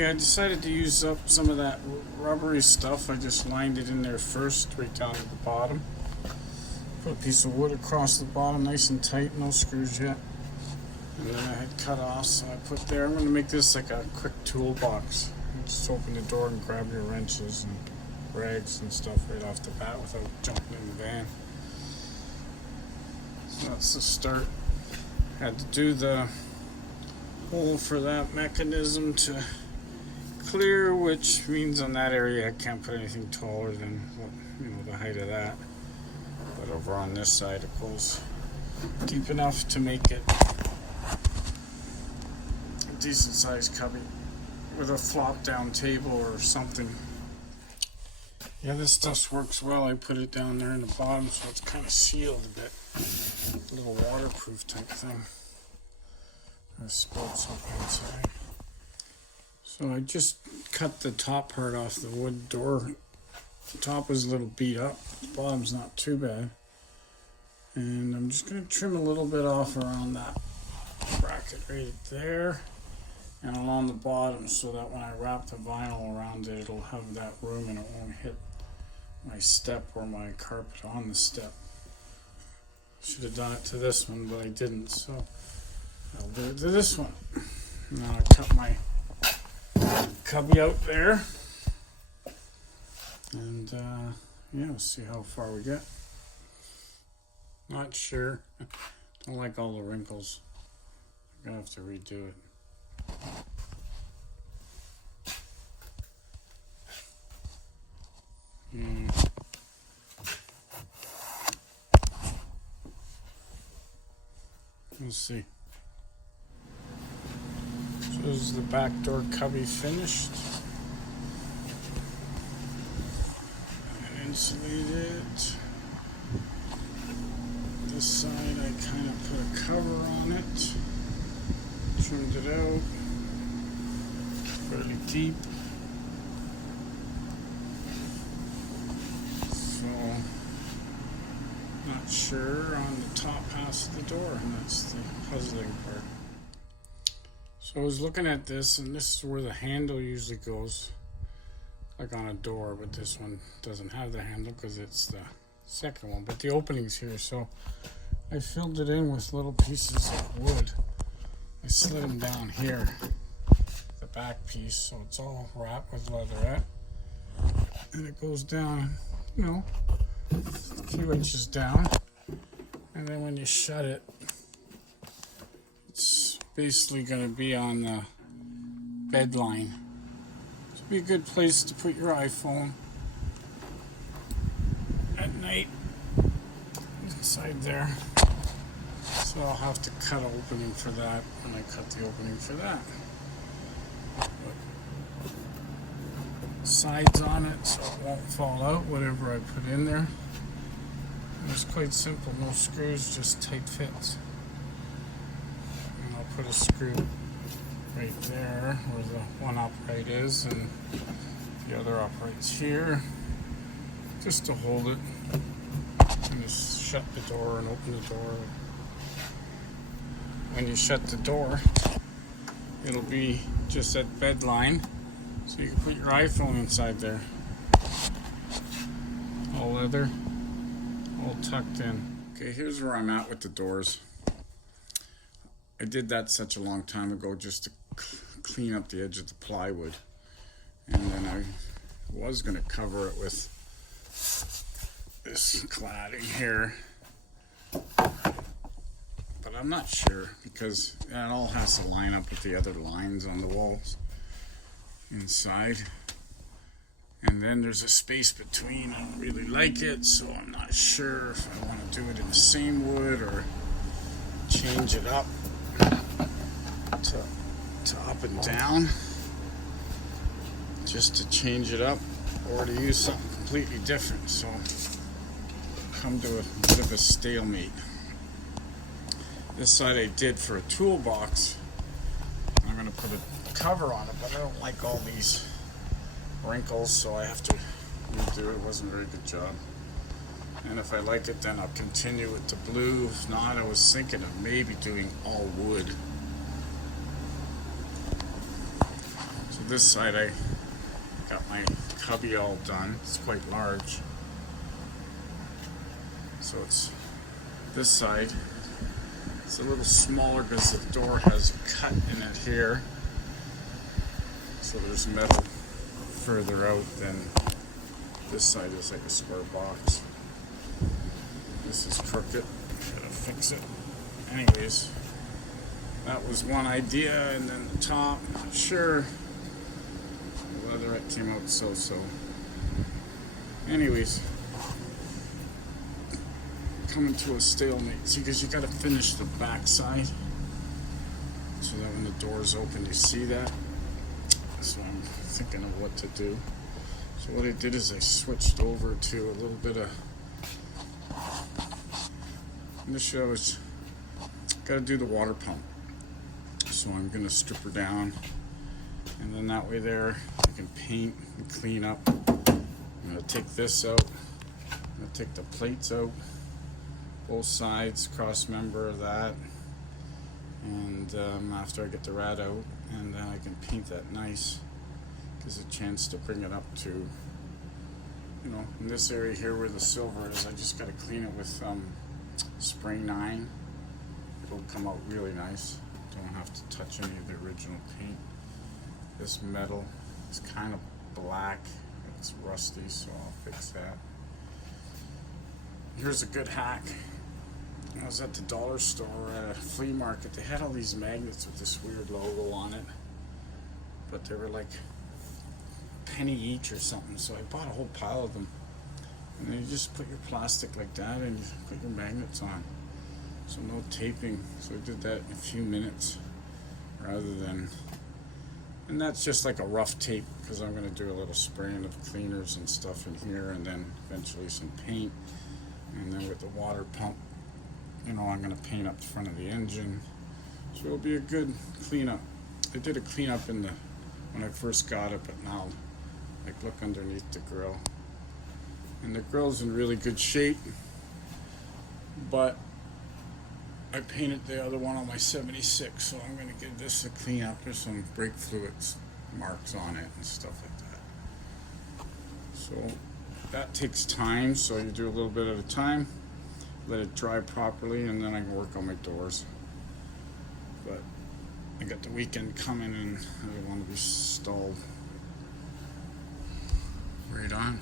Okay, I decided to use up some of that rubbery stuff. I just lined it in there first, right down to the bottom. Put a piece of wood across the bottom, nice and tight, no screws yet. And then I had cut off, so I put there. I'm going to make this like a quick toolbox. You just open the door and grab your wrenches and rags and stuff right off the bat without jumping in the van. So that's the start. Had to do the hole for that mechanism to clear, which means on that area I can't put anything taller than what, the height of that. But over on this side it goes deep enough to make it a decent sized cubby with a flop down table or something. Yeah, this stuff works well. I put it down there in the bottom so it's kind of sealed a bit. A little waterproof type thing. I spilled something inside. So I just cut the top part off the wood door. The top was a little beat up. The bottom's not too bad. And I'm just going to trim a little bit off around that bracket right there and along the bottom so that when I wrap the vinyl around it, it'll have that room and it won't hit my step or my carpet on the step. Should have done it to this one, but I didn't, so I'll do it to this one. Now I cut my cubby out there, and yeah, we'll see how far we get. Not sure. Don't like all the wrinkles. I'm gonna have to redo it. We'll see. So this is the back door cubby finished. And insulate it. This side I kind of put a cover on it. Trimmed it out. Fairly deep. So, not sure on the top half of the door, and that's the puzzling part. So I was looking at this, and this is where the handle usually goes, like on a door, but this one doesn't have the handle because it's the second one, but the opening's here. So I filled it in with little pieces of wood. I slid them down here, the back piece, so it's all wrapped with leatherette, and it goes down, a few inches down, and then when you shut it, it's basically going to be on the bed line. This would be a good place to put your iPhone at night inside there. So I'll have to cut an opening for that when I cut the opening for that. But sides on it so it won't fall out, whatever I put in there. It's quite simple, no screws, just tight fits. And I'll put a screw right there where the one upright is, and the other upright's here, just to hold it. And just shut the door and open the door. When you shut the door, it'll be just at bed line, so you can put your iPhone inside there. All leather, all tucked in. Okay, here's where I'm at with the doors. I did that such a long time ago just to clean up the edge of the plywood, and then I was going to cover it with this cladding here, but I'm not sure because it all has to line up with the other lines on the walls inside, and then there's a space between. I don't really like it, so I'm not sure if I want to do it in the same wood or change it up to up and down, just to change it up, or to use something completely different. So come to a bit of a stalemate. This side I did for a toolbox. I'm going to put a cover on it, but I don't like all these wrinkles, so I have to redo it. It wasn't a very good job. And if I like it, then I'll continue with the blue. If not, I was thinking of maybe doing all wood. So this side I got my cubby all done. It's quite large. So it's this side. It's a little smaller because the door has a cut in it here. So there's metal further out than this side is like a square box. This is crooked. Gotta fix it. Anyways, that was one idea, and then the top, sure, the leatherette came out so-so. Anyways, coming to a stalemate. See, because you got to finish the back side so that when the door's open, you see that. So I'm thinking of what to do. So what I did is I switched over to a little bit of. Initially, I was got to do the water pump. So I'm going to strip her down, and then that way there I can paint and clean up. I'm going to take this out. I'm going to take the plates out, both sides, cross member of that, and after I get the rat out, and then I can paint that nice. Gives a chance to bring it up to, you know, in this area here where the silver is, I just got to clean it with spray 9. It'll come out really nice. Don't have to touch any of the original paint. This metal is kind of black. It's rusty, so I'll fix that. Here's a good hack. I was at the dollar store at a flea market. They had all these magnets with this weird logo on it, but they were like a penny each or something. So I bought a whole pile of them. And then you just put your plastic like that and you put your magnets on. So no taping. So I did that in a few minutes rather than, and that's just like a rough tape because I'm going to do a little spraying of cleaners and stuff in here, and then eventually some paint, and then with the water pump, you know, I'm going to paint up the front of the engine. So it'll be a good cleanup. I did a cleanup in the when I first got it, but now like look underneath the grill. And the grill's in really good shape, but I painted the other one on my 76, so I'm going to give this a clean up. There's some brake fluids marks on it and stuff like that. So that takes time, so you do a little bit at a time, let it dry properly, and then I can work on my doors. But I got the weekend coming and I don't want to be stalled. Right on.